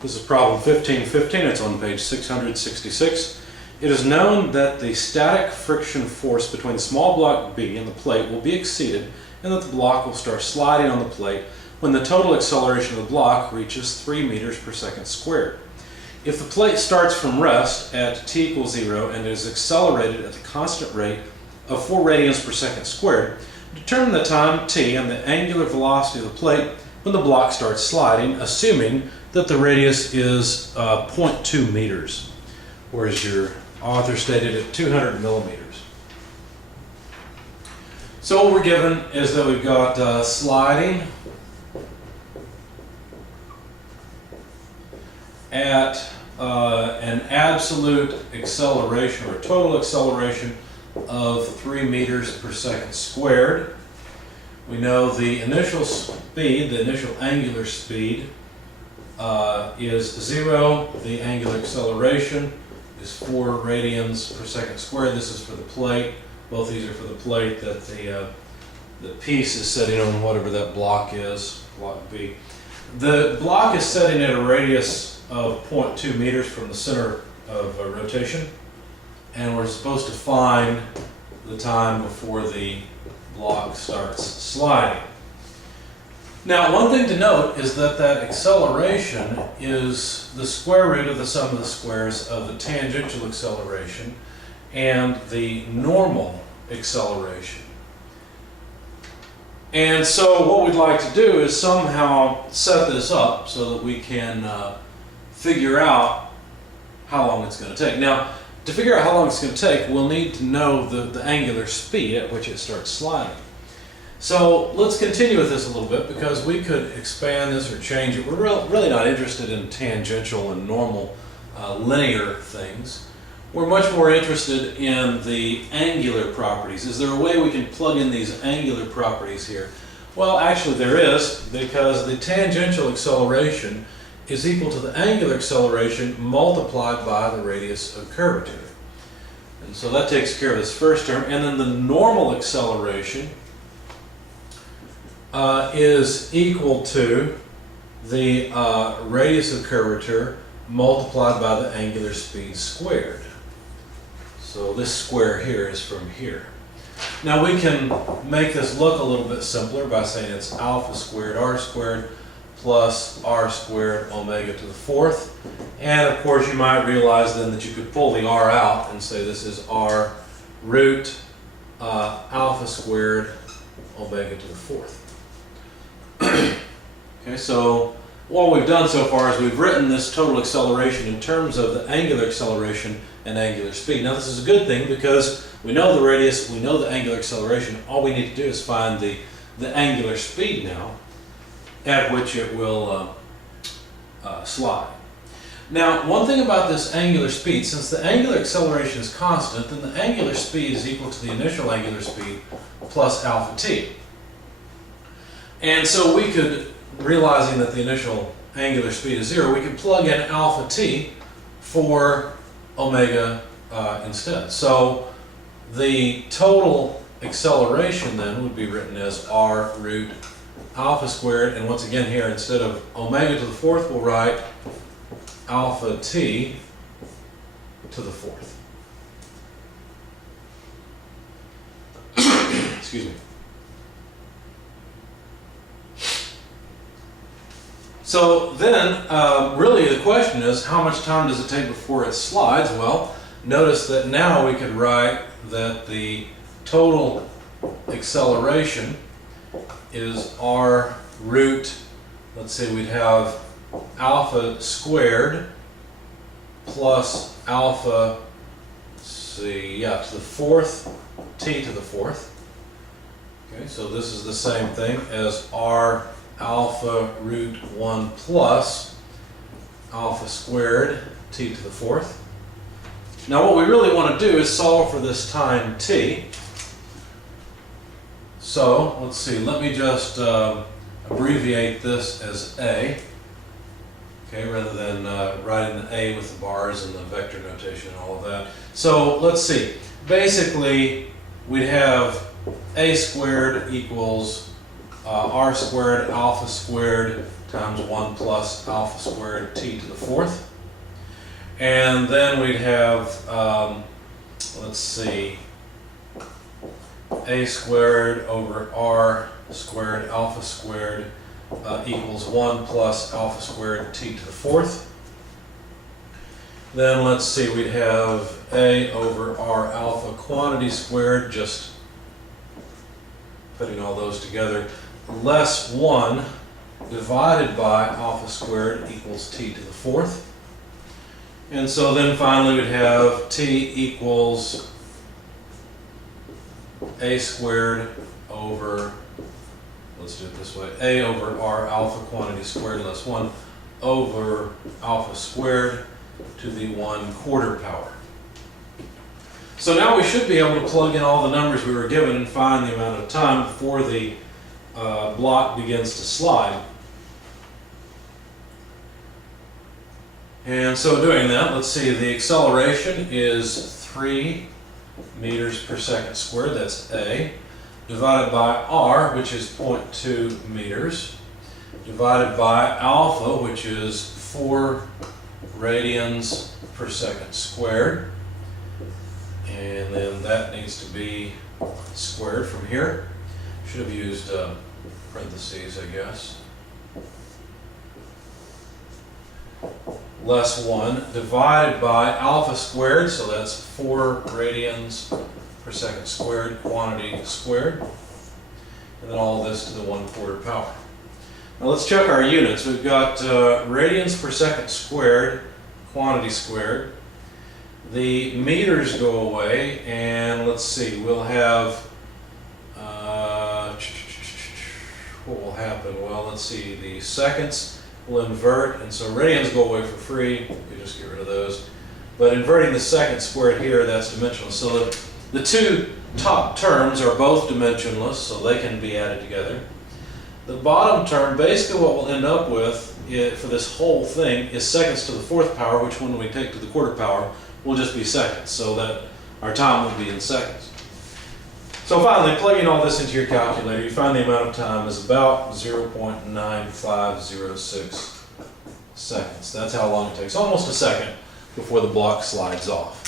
This is problem 1515. It's on page 666. It is known that the static friction force between the small block B and the plate will be exceeded and that the block will start sliding on the plate when the total acceleration of the block reaches 3 meters per second squared. If the plate starts from rest at t equals 0 and is accelerated at the constant rate of 4 radians per second squared, determine the time t and the angular velocity of the plate when the block starts sliding, assuming that the radius is 0.2 meters, whereas your author stated at 200 millimeters. So what we're given is that we've got sliding at an absolute acceleration or total acceleration of 3 meters per second squared. We know the initial speed, the initial angular speed, is 0. The angular acceleration is 4 radians per second squared. This is for the plate. Both these are for the plate that the piece is setting on, whatever that block is, block B. The block is setting at a radius of 0.2 meters from the center of rotation, and we're supposed to find the time before the block starts sliding. Now, one thing to note is that that acceleration is the square root of the sum of the squares of the tangential acceleration and the normal acceleration. And so what we'd like to do is somehow set this up so that we can figure out how long it's going to take. Now, to figure out how long it's going to take, we'll need to know the angular speed at which it starts sliding. So let's continue with this a little bit, because we could expand this or change it. We're really not interested in tangential and normal linear things. We're much more interested in the angular properties. Is there a way we can plug in these angular properties here? Well, actually there is, because the tangential acceleration is equal to the angular acceleration multiplied by the radius of curvature. And so that takes care of this first term. And then the normal acceleration is equal to the radius of curvature multiplied by the angular speed squared. So this square here is from here. Now we can make this look a little bit simpler by saying it's alpha squared r squared plus r squared omega to the fourth. And of course you might realize then that you could pull the r out and say this is r root alpha squared omega to the fourth. Okay, so what we've done so far is we've written this total acceleration in terms of the angular acceleration and angular speed. Now this is a good thing because we know the radius, we know the angular acceleration. All we need to do is find the angular speed now at which it will slide. Now, one thing about this angular speed, since the angular acceleration is constant, then the angular speed is equal to the initial angular speed plus alpha t. And so we could, realizing that the initial angular speed is 0, we could plug in alpha t for omega instead. So the total acceleration then would be written as r root alpha squared, and once again here, instead of omega to the fourth, we'll write alpha t to the fourth. Excuse me. So then, really the question is, how much time does it take before it slides? Well, notice that now we could write that the total acceleration is r root, let's say we'd have alpha squared plus alpha, to the fourth, t to the fourth. Okay, so this is the same thing as r alpha root 1 plus alpha squared t to the fourth. Now what we really want to do is solve for this time t. So let's see, let me just abbreviate this as a, okay, rather than writing the a with the bars and the vector notation and all of that. So let's see, basically we'd have a squared equals r squared alpha squared times 1 plus alpha squared t to the fourth. And then we'd have, let's see, a squared over r squared alpha squared equals 1 plus alpha squared t to the fourth. Then let's see, we'd have a over r alpha quantity squared, just putting all those together, less 1 divided by alpha squared equals t to the fourth. And so then finally we'd have t equals a squared over, let's do it this way, a over r alpha quantity squared less 1 over alpha squared to the 1/4 power. So now we should be able to plug in all the numbers we were given and find the amount of time before the block begins to slide. And so doing that, let's see, the acceleration is 3 meters per second squared, that's A, divided by r, which is 0.2 meters, divided by alpha, which is 4 radians per second squared. And then that needs to be squared from here. Should have used parentheses, I guess. Less 1 divided by alpha squared, so that's 4 radians per second squared, quantity squared. And then all this to the 1/4 power. Now let's check our units. We've got radians per second squared, quantity squared. The meters go away, and let's see, we'll have, what will happen? Well, let's see, the seconds will invert, and so radians go away for free. We just get rid of those. But inverting the second squared here, that's dimensionless. So the two top terms are both dimensionless, so they can be added together. The bottom term, basically what we'll end up with for this whole thing is seconds to the 4th power, which when we take to the 1/4 power will just be seconds, so that our time will be in seconds. So finally, plugging all this into your calculator, you find the amount of time is about 0.9506 seconds. That's how long it takes, almost a second before the block slides off.